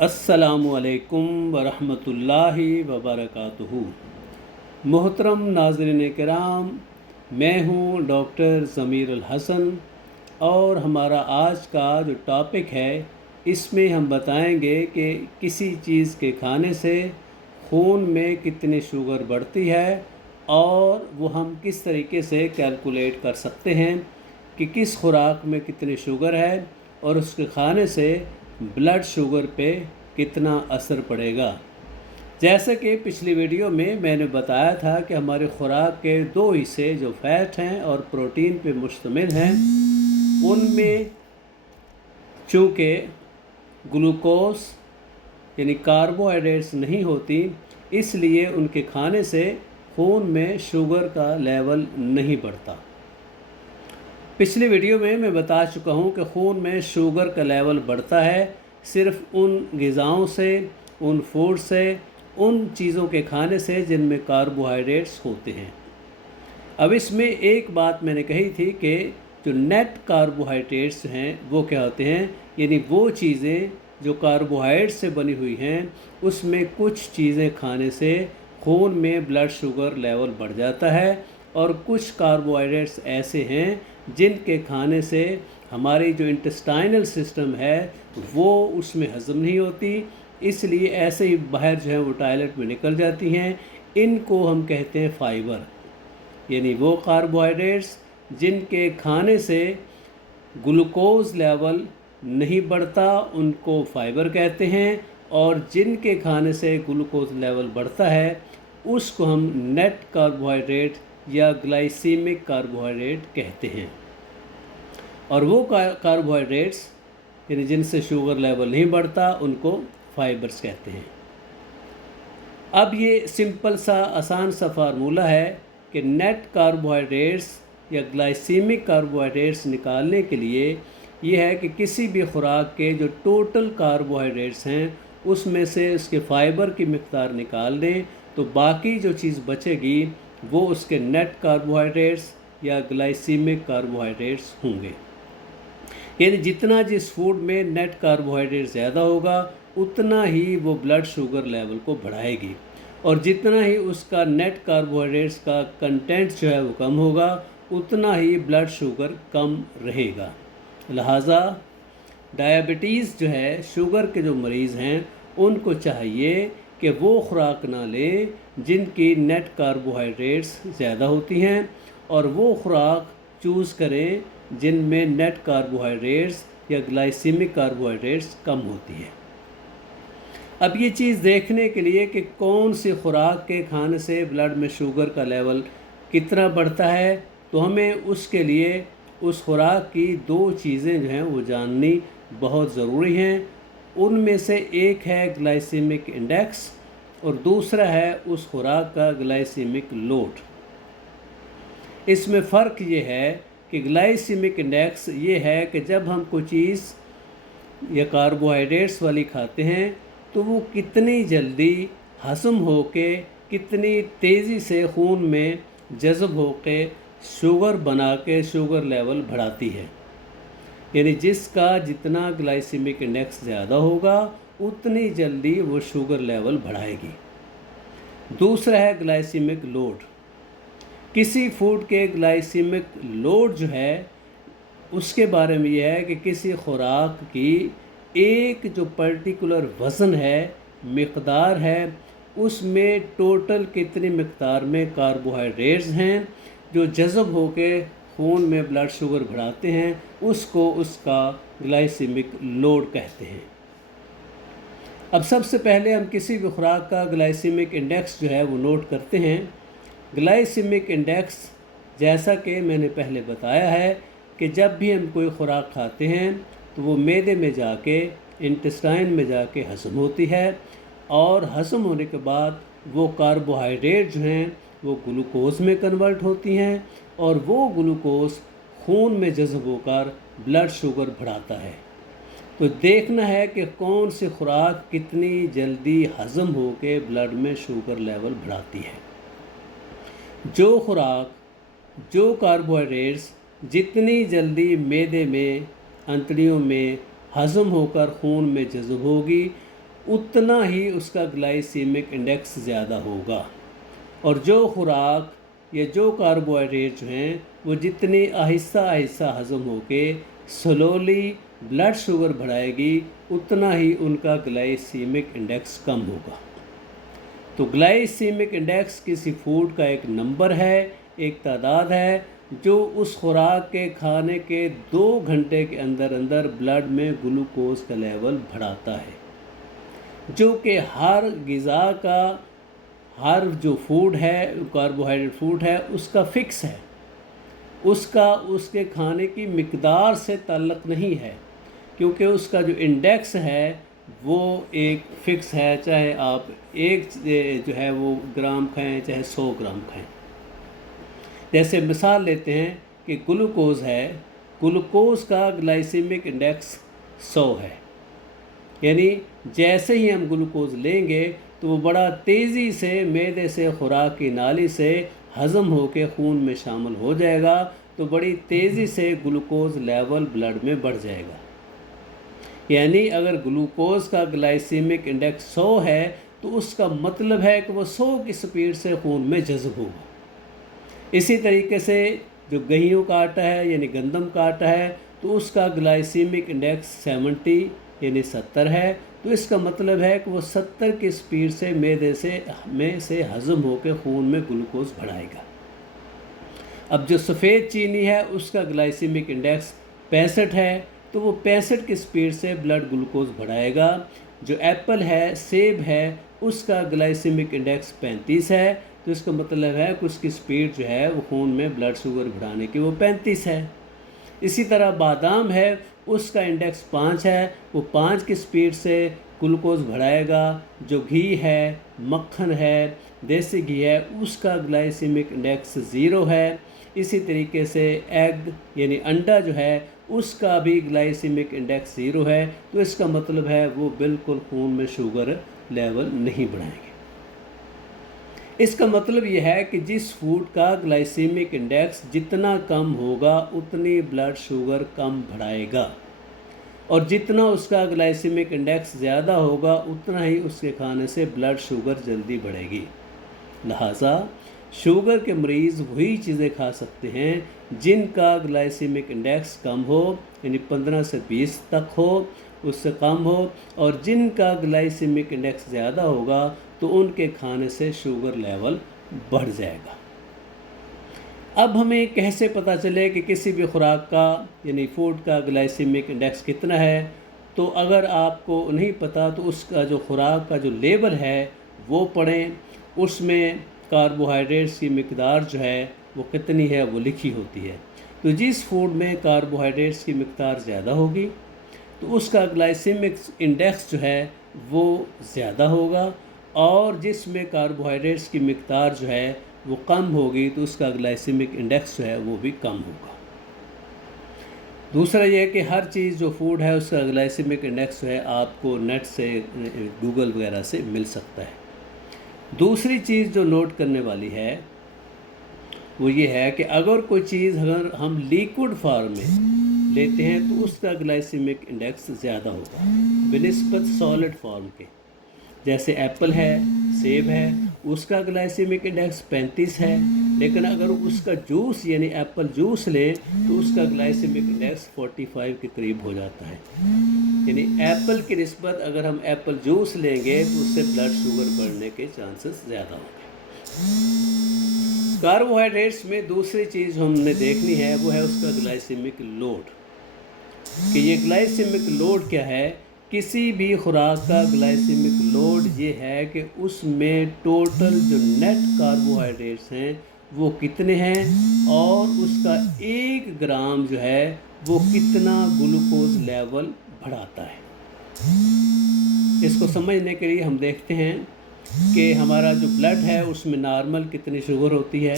अस्सलामुअलैकुम वरहमतुल्लाहि वबरकातुहू। मोहतरम नाज़रीन किराम, मैं हूँ डॉक्टर ज़मीर अल हसन और हमारा आज का जो टॉपिक है इसमें हम बताएंगे कि किसी चीज़ के खाने से खून में कितनी शुगर बढ़ती है और वो हम किस तरीके से कैलकुलेट कर सकते हैं कि किस खुराक में कितनी शुगर है और उसके खाने से ब्लड शुगर पे कितना असर पड़ेगा। जैसे कि पिछली वीडियो में मैंने बताया था कि हमारे खुराक के दो हिस्से जो फैट हैं और प्रोटीन पे मुश्तमिल हैं, उनमें चूँकि ग्लूकोज यानी कार्बोहाइड्रेट्स नहीं होती, इसलिए उनके खाने से खून में शुगर का लेवल नहीं बढ़ता। पिछली वीडियो में मैं बता चुका हूँ कि खून में शुगर का लेवल बढ़ता है सिर्फ उन ग़िज़ाओं से, उन फूड से, उन चीज़ों के खाने से जिनमें कार्बोहाइड्रेट्स होते हैं। अब इसमें एक बात मैंने कही थी कि जो नेट कार्बोहाइड्रेट्स हैं वो क्या होते हैं, यानी वो चीज़ें जो कार्बोहाइड्रेट से बनी हुई हैं उसमें कुछ चीज़ें खाने से खून में ब्लड शुगर लेवल बढ़ जाता है और कुछ कार्बोहाइड्रेट्स ऐसे हैं जिनके खाने से हमारी जो इंटेस्टाइनल सिस्टम है वो उसमें हज़म नहीं होती, इसलिए ऐसे ही बाहर जो है वो टॉयलेट में निकल जाती हैं। इनको हम कहते हैं फाइबर, यानी वो कार्बोहाइड्रेट्स जिनके खाने से ग्लूकोज लेवल नहीं बढ़ता उनको फाइबर कहते हैं, और जिनके खाने से ग्लूकोज लेवल बढ़ता है उसको हम नेट कार्बोहाइड्रेट या ग्लाइसीमिक कार्बोहाइड्रेट कहते हैं। और वो कार्बोहाइड्रेट्स यानी जिनसे शुगर लेवल नहीं बढ़ता उनको फाइबर्स कहते हैं। अब ये सिंपल सा आसान सा फार्मूला है कि नेट कार्बोहाइड्रेट्स या ग्लाइसीमिक कार्बोहाइड्रेट्स निकालने के लिए ये है कि किसी भी खुराक के जो टोटल कार्बोहाइड्रेट्स हैं उसमें से उसके फाइबर की मिक़दार निकाल दें तो बाकी जो चीज़ बचेगी वो उसके नेट कार्बोहाइड्रेट्स या ग्लाइसीमिक कार्बोहाइड्रेट्स होंगे। यानी जितना जिस फूड में नेट कार्बोहाइड्रेट ज़्यादा होगा उतना ही वो ब्लड शुगर लेवल को बढ़ाएगी, और जितना ही उसका नेट कार्बोहाइड्रेट्स का कंटेंट जो है वो कम होगा उतना ही ब्लड शुगर कम रहेगा। लिहाजा डायबिटीज़ जो है, शुगर के जो मरीज़ हैं उनको चाहिए कि वो खुराक ना लें जिनकी नेट कार्बोहाइड्रेट्स ज़्यादा होती हैं, और वो खुराक चूज़ करें जिनमें नेट कार्बोहाइड्रेट्स या ग्लाइसीमिक कार्बोहाइड्रेट्स कम होती है। अब ये चीज़ देखने के लिए कि कौन सी खुराक के खाने से ब्लड में शुगर का लेवल कितना बढ़ता है, तो हमें उसके लिए उस खुराक की दो चीज़ें जो हैं वो जाननी बहुत ज़रूरी हैं। उनमें से एक है ग्लाइसीमिक इंडेक्स और दूसरा है उस खुराक का ग्लाइसीमिक लोड। इसमें फ़र्क ये है कि ग्लाइसीमिक इंडेक्स ये है कि जब हम कोई चीज़ या कार्बोहाइड्रेट्स वाली खाते हैं तो वो कितनी जल्दी हज़म होके, कितनी तेज़ी से खून में जज़ब होके शुगर बना के शुगर लेवल बढ़ाती है। यानी जिसका जितना ग्लाइसीमिक इंडेक्स ज़्यादा होगा उतनी जल्दी वो शुगर लेवल बढ़ाएगी। दूसरा है ग्लाइसीमिक लोड। किसी फूड के ग्लाइसीमिक लोड जो है उसके बारे में यह है कि किसी खुराक की एक जो पर्टिकुलर वज़न है, मिक़दार है, उसमें टोटल कितनी मिक़दार में कार्बोहाइड्रेट्स हैं जो जज़ब होके खून में ब्लड शुगर बढ़ाते हैं, उसको उसका ग्लाइसीमिक लोड कहते हैं। अब सबसे पहले हम किसी भी खुराक का ग्लाइसीमिक इंडेक्स जो है वो नोट करते हैं। ग्लाइसीमिक इंडेक्स, जैसा कि मैंने पहले बताया है कि जब भी हम कोई खुराक खाते हैं तो वो मैदे में जाके, इंटेस्टाइन में जाके हज़म होती है, और हज़म होने के बाद वो कार्बोहाइड्रेट जो हैं वो ग्लूकोज में कन्वर्ट होती हैं, और वो ग्लूकोज खून में जज़ब होकर ब्लड शुगर बढ़ाता है। तो देखना है कि कौन सी खुराक कितनी जल्दी हज़म होकर ब्लड में शुगर लेवल बढ़ाती है। जो खुराक, जो कार्बोहाइड्रेट्स जितनी जल्दी मैदे में, अंतड़ियों में हज़म होकर खून में जज़ब होगी उतना ही उसका ग्लाइसेमिक इंडेक्स ज़्यादा होगा। और जो खुराक या जो कार्बोहाइड्रेट जो हैं वो जितनी आहिस्ता आहिस्ता हज़म होके स्लोली ब्लड शुगर बढ़ाएगी, उतना ही उनका ग्लाइसेमिक इंडेक्स कम होगा। तो ग्लाइसेमिक इंडेक्स किसी फूड का एक नंबर है, एक तादाद है जो उस खुराक के खाने के 2 घंटे के अंदर अंदर ब्लड में ग्लूकोज का लेवल बढ़ाता है, जो कि हर ग़िज़ा का, हर जो फूड है, कार्बोहाइड्रेट फूड है, उसका फ़िक्स है। उसका उसके खाने की मिकदार से ताल्लुक़ नहीं है, क्योंकि उसका जो इंडेक्स है वो एक फ़िक्स है, चाहे आप एक जो है वो ग्राम खाएं, चाहे 100 ग्राम खाएं। जैसे मिसाल लेते हैं कि ग्लूकोज़ है, ग्लूकोज़ का ग्लाइसेमिक इंडेक्स 100 है, यानी जैसे ही हम ग्लूकोज़ लेंगे तो वो बड़ा तेज़ी से मैदे से, खुराक की नाली से हज़म होकर खून में शामिल हो जाएगा, तो बड़ी तेज़ी से ग्लूकोज़ लेवल ब्लड में बढ़ जाएगा। यानी अगर ग्लूकोज़ का ग्लाइसेमिक इंडेक्स 100 है तो उसका मतलब है कि वो 100 की स्पीड से खून में जज़ब होगा। इसी तरीके से जो गेहूं का आटा है यानी गंदम का आटा है, तो उसका ग्लाइसेमिक इंडेक्स 70 यानी 70 है, तो इसका मतलब है कि वो 70 की स्पीड से मैदे से हज़म होकर खून में ग्लूकोज़ बढ़ाएगा। अब जो सफ़ेद चीनी है उसका ग्लाइसेमिक इंडेक्स 65 है, तो वो 65 की स्पीड से ब्लड ग्लूकोज बढ़ाएगा। जो एप्पल है, सेब है, उसका ग्लाइसेमिक इंडेक्स 35 है, तो इसका मतलब है कि उसकी स्पीड जो है वो खून में ब्लड शुगर बढ़ाने की वो 35 है। इसी तरह बादाम है, उसका इंडेक्स 5 है, वो 5 की स्पीड से ग्लूकोज बढ़ाएगा। जो घी है, मक्खन है, देसी घी है, उसका ग्लाइसेमिक इंडेक्स 0 है। इसी तरीके से एग यानी अंडा जो है उसका भी ग्लाइसेमिक इंडेक्स 0 है, तो इसका मतलब है वो बिल्कुल खून में शुगर लेवल नहीं बढ़ाएंगे। इसका मतलब यह है कि जिस फूड का ग्लाइसेमिक इंडेक्स जितना कम होगा उतनी ब्लड शुगर कम बढ़ाएगा, और जितना उसका ग्लाइसेमिक इंडेक्स ज़्यादा होगा उतना ही उसके खाने से ब्लड शुगर जल्दी बढ़ेगी। लिहाजा शुगर के मरीज़ वही चीज़ें खा सकते हैं जिनका ग्लाइसेमिक इंडेक्स कम हो, यानी 15 से 20 तक हो, उससे कम हो, और जिनका ग्लाइसेमिक इंडेक्स ज़्यादा होगा तो उनके खाने से शुगर लेवल बढ़ जाएगा। अब हमें कैसे पता चले कि किसी भी खुराक का यानी फूड का ग्लाइसेमिक इंडेक्स कितना है? तो अगर आपको नहीं पता तो उसका जो खुराक का जो लेबल है वो पढ़ें, उसमें कार्बोहाइड्रेट्स की मिकदार जो है वो कितनी है वो लिखी होती है। तो जिस फूड में कार्बोहाइड्रेट्स की मिकदार ज़्यादा होगी तो उसका ग्लाइसेमिक इंडेक्स जो है वो ज़्यादा होगा, और जिसमें कार्बोहाइड्रेट्स की मिकदार जो है वो कम होगी तो उसका ग्लाइसेमिक इंडेक्स जो है वो भी कम होगा। दूसरा यह है कि हर चीज़ जो फूड है उसका ग्लाइसेमिक इंडेक्स जो है आपको नेट से, गूगल वगैरह से मिल सकता है। दूसरी चीज़ जो नोट करने वाली है वो ये है कि अगर कोई चीज़ अगर हम लिक्विड फॉर्म में लेते हैं तो उसका ग्लाइसेमिक इंडेक्स ज़्यादा होगा बनिस्बत सॉलिड फॉर्म के। जैसे एप्पल है, सेब है, उसका ग्लाइसेमिक इंडेक्स 35 है, लेकिन अगर उसका जूस यानी एप्पल जूस लें तो उसका ग्लाइसेमिक इंडेक्स 45 के करीब हो जाता है। यानी एप्पल की निस्बत अगर हम एप्पल जूस लेंगे तो उससे ब्लड शुगर बढ़ने के चांसेस ज़्यादा होंगे। कार्बोहाइड्रेट्स में दूसरी चीज़ हमने देखनी है वो है उसका ग्लाइसेमिक लोड, कि ये ग्लाइसेमिक लोड क्या है। किसी भी खुराक का ग्लाइसेमिक लोड ये है कि उसमें टोटल जो नेट कार्बोहाइड्रेट्स हैं वो कितने हैं, और उसका 1 ग्राम जो है वो कितना ग्लूकोज लेवल बढ़ाता है। इसको समझने के लिए हम देखते हैं कि हमारा जो ब्लड है उसमें नॉर्मल कितनी शुगर होती है।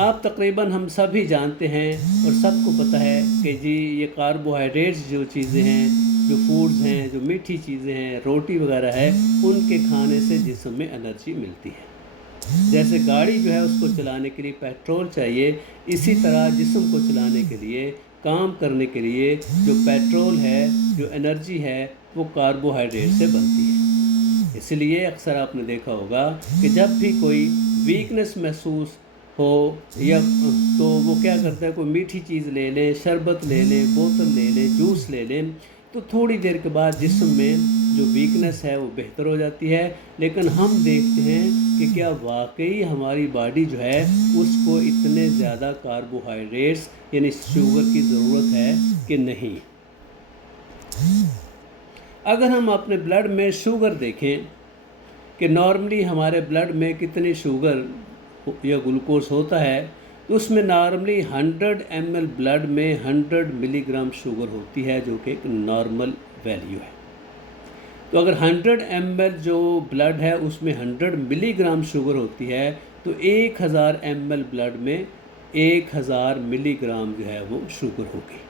आप तकरीबन हम सभी जानते हैं और सबको पता है कि जी ये कार्बोहाइड्रेट्स जो चीज़ें हैं, जो फूड्स हैं, जो मीठी चीज़ें हैं, रोटी वगैरह है, उनके खाने से जिस्म में एनर्जी मिलती है। जैसे गाड़ी जो है उसको चलाने के लिए पेट्रोल चाहिए, इसी तरह जिस्म को चलाने के लिए काम करने के लिए जो पेट्रोल है, जो एनर्जी है, वो कार्बोहाइड्रेट से बनती है। इसलिए अक्सर आपने देखा होगा कि जब भी कोई वीकनेस महसूस हो या तो वो क्या करता है, कोई मीठी चीज़ ले लें, शरबत ले लें, बोतल ले लें, जूस ले लें, तो थोड़ी देर के बाद जिस्म में जो वीकनेस है वो बेहतर हो जाती है। लेकिन हम देखते हैं कि क्या वाकई हमारी बॉडी जो है उसको इतने ज़्यादा कार्बोहाइड्रेट्स यानी शुगर की ज़रूरत है कि नहीं। अगर हम अपने ब्लड में शुगर देखें कि नॉर्मली हमारे ब्लड में कितनी शुगर या ग्लूकोज होता है, तो उसमें नॉर्मली 100 ml ब्लड में 100 मिलीग्राम शुगर होती है, जो कि एक नॉर्मल वैल्यू है। तो अगर 100 ml जो ब्लड है उसमें 100 मिलीग्राम शुगर होती है, तो 1000 ml ब्लड में 1000 मिलीग्राम जो है वो शुगर होगी।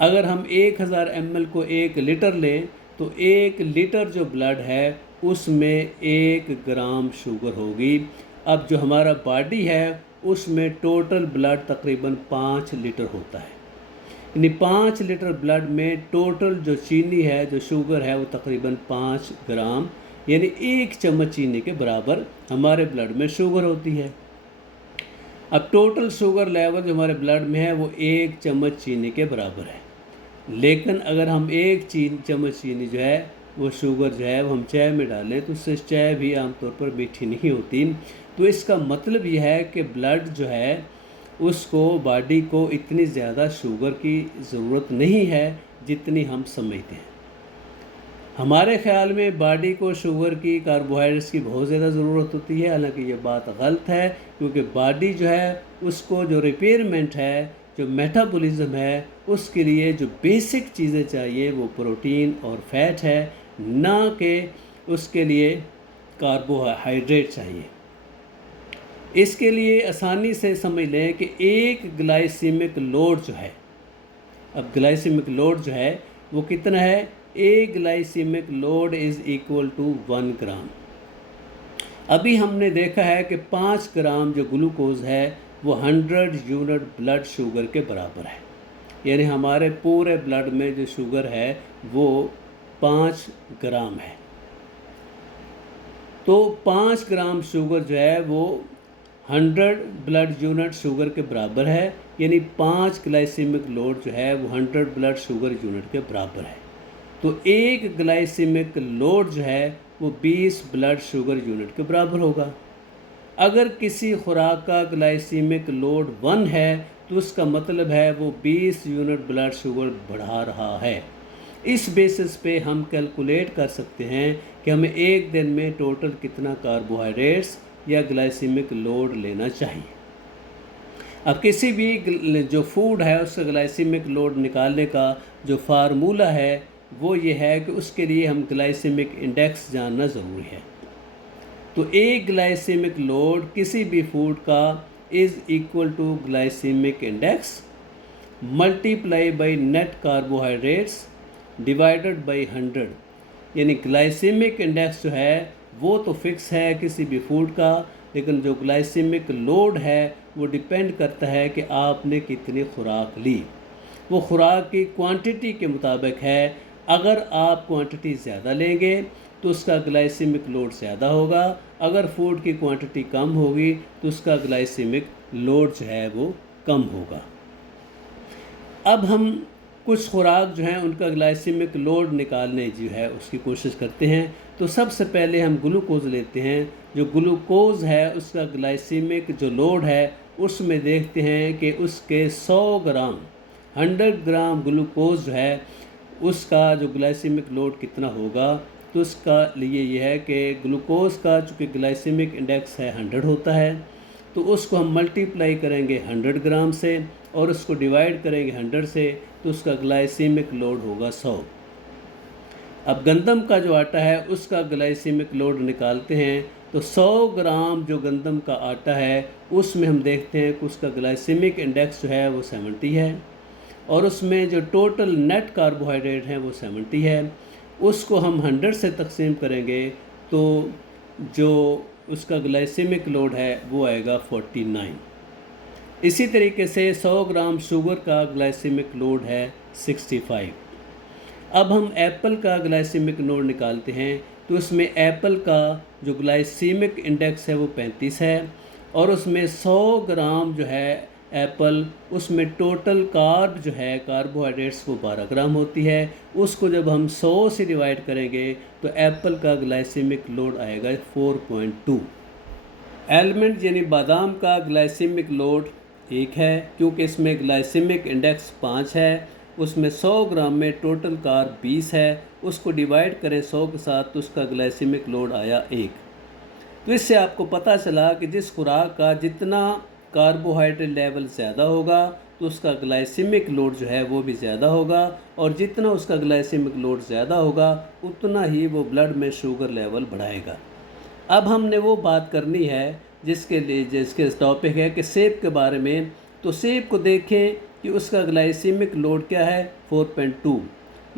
अगर हम 1000 ml को 1 लीटर लें, तो 1 लीटर जो ब्लड है उसमें 1 ग्राम शुगर होगी। अब जो हमारा बॉडी है उसमें टोटल ब्लड तकरीबन 5 लीटर होता है, यानी 5 लीटर ब्लड में टोटल जो चीनी है, जो शुगर है, वो तकरीबन 5 ग्राम यानी 1 चम्मच चीनी के बराबर हमारे ब्लड में शुगर होती है। अब टोटल शुगर लेवल जो हमारे ब्लड में है वो 1 चम्मच चीनी के बराबर है। लेकिन अगर हम 1 चम्मच चीनी जो है वो शुगर जो है वो हम चाय में डालें, तो उससे चाय भी आमतौर पर मीठी नहीं होती। तो इसका मतलब यह है कि ब्लड जो है उसको, बॉडी को इतनी ज़्यादा शुगर की ज़रूरत नहीं है जितनी हम समझते हैं। हमारे ख़्याल में बॉडी को शुगर की, कार्बोहाइड्रेट्स की बहुत ज़्यादा ज़रूरत होती है, हालांकि ये बात गलत है, क्योंकि बॉडी जो है उसको जो रिपेयरमेंट है, जो मेटाबॉलिज्म है, उसके लिए जो बेसिक चीज़ें चाहिए वो प्रोटीन और फैट है, ना कि उसके लिए कार्बोहाइड्रेट चाहिए। इसके लिए आसानी से समझ लें कि एक ग्लाइसेमिक लोड जो है, अब ग्लाइसेमिक लोड जो है वो कितना है, एक glycemic load is equal to 1 gram. अभी हमने देखा है कि 5 ग्राम जो ग्लूकोज है वो 100 यूनिट ब्लड शुगर के बराबर है, यानी हमारे पूरे ब्लड में जो शुगर है वो 5 ग्राम है। तो 5 ग्राम शुगर जो है वो 100 ब्लड यूनिट शुगर के बराबर है, यानी 5 ग्लाइसेमिक लोड जो है वो 100 ब्लड शुगर यूनिट के बराबर है। तो एक ग्लाइसेमिक लोड जो है वो 20 ब्लड शुगर यूनिट के बराबर होगा। अगर किसी खुराक का ग्लाइसेमिक लोड 1 है, तो उसका मतलब है वो 20 यूनिट ब्लड शुगर बढ़ा रहा है। इस बेसिस पे हम कैलकुलेट कर सकते हैं कि हमें एक दिन में टोटल कितना कार्बोहाइड्रेट्स या ग्लाइसेमिक लोड लेना चाहिए। अब किसी भी जो फूड है उसका ग्लाइसेमिक लोड निकालने का जो फार्मूला है वो ये है कि उसके लिए हम ग्लाइसेमिक इंडेक्स जानना ज़रूरी है। तो एक ग्लाइसेमिक लोड किसी भी फूड का is equal to glycemic index multiply by net carbohydrates divided by 100, यानी ग्लाइसेमिक इंडेक्स जो है वो तो फिक्स है किसी भी फूड का, लेकिन जो ग्लाइसेमिक लोड है वो डिपेंड करता है कि आपने कितनी खुराक ली। वो खुराक की क्वांटिटी के मुताबिक है। अगर आप क्वांटिटी ज़्यादा लेंगे तो उसका ग्लाइसेमिक लोड ज़्यादा होगा, अगर फूड की क्वांटिटी कम होगी तो उसका ग्लाइसेमिक लोड जो है वो कम होगा। अब हम कुछ खुराक जो हैं उनका ग्लाइसेमिक लोड निकालने जो है उसकी कोशिश करते हैं। तो सबसे पहले हम ग्लूकोज लेते हैं। जो ग्लूकोज है उसका ग्लाइसेमिक जो लोड है उसमें देखते हैं कि उसके 100 ग्राम ग्लूकोज जो है उसका जो ग्लाइसेमिक लोड कितना होगा। तो उसका लिए यह है कि ग्लूकोज का चूँकि ग्लाइसेमिक इंडेक्स है 100 होता है, तो उसको हम मल्टीप्लाई करेंगे 100 ग्राम से और उसको डिवाइड करेंगे 100 से, तो उसका ग्लाइसेमिक लोड होगा 100। अब गंदम का जो आटा है उसका ग्लाइसेमिक लोड निकालते हैं। तो 100 ग्राम जो गंदम का आटा है उसमें हम देखते हैं कि उसका ग्लाइसेमिक इंडेक्स जो है वो 70 है, और उसमें जो टोटल नेट कार्बोहाइड्रेट हैं वो 70 है। उसको हम 100 से तकसीम करेंगे तो जो उसका ग्लाइसेमिक लोड है वो आएगा 49। इसी तरीके से 100 ग्राम शुगर का ग्लाइसेमिक लोड है 65। अब हम एप्पल का ग्लाइसेमिक लोड निकालते हैं, तो उसमें एप्पल का जो ग्लाइसेमिक इंडेक्स है वो 35 है, और उसमें 100 ग्राम जो है एप्पल, उसमें टोटल कार्ब जो है कार्बोहाइड्रेट्स वो 12 ग्राम होती है। उसको जब हम 100 से डिवाइड करेंगे तो एप्पल का ग्लाइसेमिक लोड आएगा 4.2। एलमंड यानी बादाम का ग्लाइसेमिक लोड 1 है, क्योंकि इसमें ग्लाइसेमिक इंडेक्स 5 है। उसमें 100 ग्राम में टोटल कार्ब 20 है, उसको डिवाइड करें 100 के साथ तो उसका ग्लाइसेमिक लोड आया 1। तो इससे आपको पता चला कि जिस खुराक का जितना कार्बोहाइड्रेट लेवल ज़्यादा होगा तो उसका ग्लाइसेमिक लोड जो है वो भी ज़्यादा होगा, और जितना उसका ग्लाइसेमिक लोड ज़्यादा होगा उतना ही वो ब्लड में शुगर लेवल बढ़ाएगा। अब हमने वो बात करनी है जिसके टॉपिक है कि सेब के बारे में। तो सेब को देखें कि उसका ग्लाइसेमिक लोड क्या है 4.2,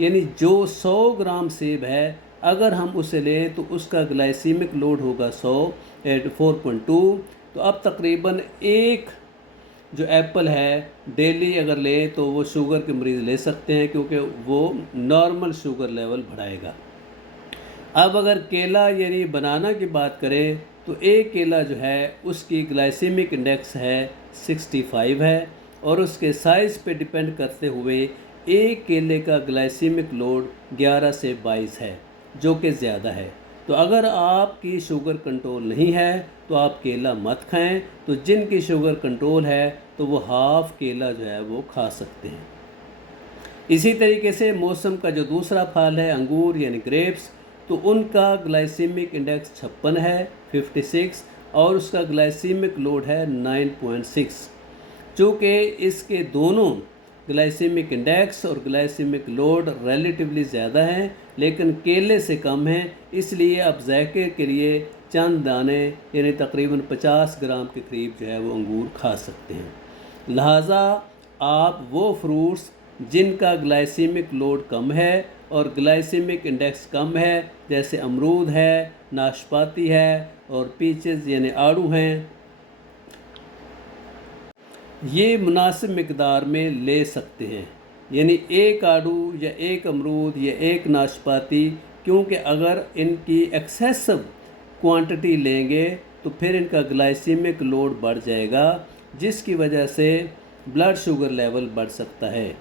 यानी जो 100 ग्राम सेब है अगर हम उसे लें तो उसका ग्लाइसेमिक लोड होगा 4.2। तो अब तकरीबन एक जो एप्पल है डेली अगर लें तो वो शुगर के मरीज़ ले सकते हैं, क्योंकि वो नॉर्मल शुगर लेवल बढ़ाएगा। अब अगर केला यानी बनाना की बात करें तो एक केला जो है उसकी ग्लाइसेमिक इंडेक्स है 65 है, और उसके साइज़ पे डिपेंड करते हुए एक केले का ग्लाइसेमिक लोड 11 से 22 है, जो कि ज़्यादा है। तो अगर आपकी शुगर कंट्रोल नहीं है तो आप केला मत खाएं। तो जिनकी शुगर कंट्रोल है तो वो हाफ़ केला जो है वो खा सकते हैं। इसी तरीके से मौसम का जो दूसरा फल है अंगूर यानी ग्रेप्स, तो उनका ग्लाइसेमिक इंडेक्स 56 है 56, और उसका ग्लाइसेमिक लोड है 9.6। चूँकि इसके दोनों ग्लाइसेमिक इंडेक्स और ग्लाइसेमिक लोड रिलेटिवली ज़्यादा हैं लेकिन केले से कम हैं, इसलिए आप जायके के लिए चंद दाने यानी तकरीबन 50 ग्राम के करीब जो है वो अंगूर खा सकते हैं। लिहाजा आप वो फ्रूट्स जिनका ग्लाइसेमिक लोड कम है और ग्लाइसेमिक इंडेक्स कम है, जैसे अमरूद है, नाशपाती है और पीचेस यानी आड़ू हैं, ये मुनासिब मिकदार में ले सकते हैं। यानी एक आड़ू या एक अमरूद या एक नाशपाती, क्योंकि अगर इनकी एक्सेसिव क्वांटिटी लेंगे तो फिर इनका ग्लाइसेमिक लोड बढ़ जाएगा, जिसकी वजह से ब्लड शुगर लेवल बढ़ सकता है।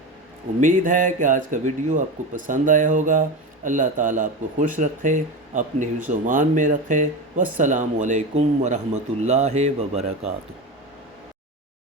उम्मीद है कि आज का वीडियो आपको पसंद आया होगा। अल्लाह ताला आपको खुश रखे, अपने हिफ्ज़-ओ-मान में रखे। वस्सलामु अलैकुम वरहमतुल्लाहि वबरकातुहू।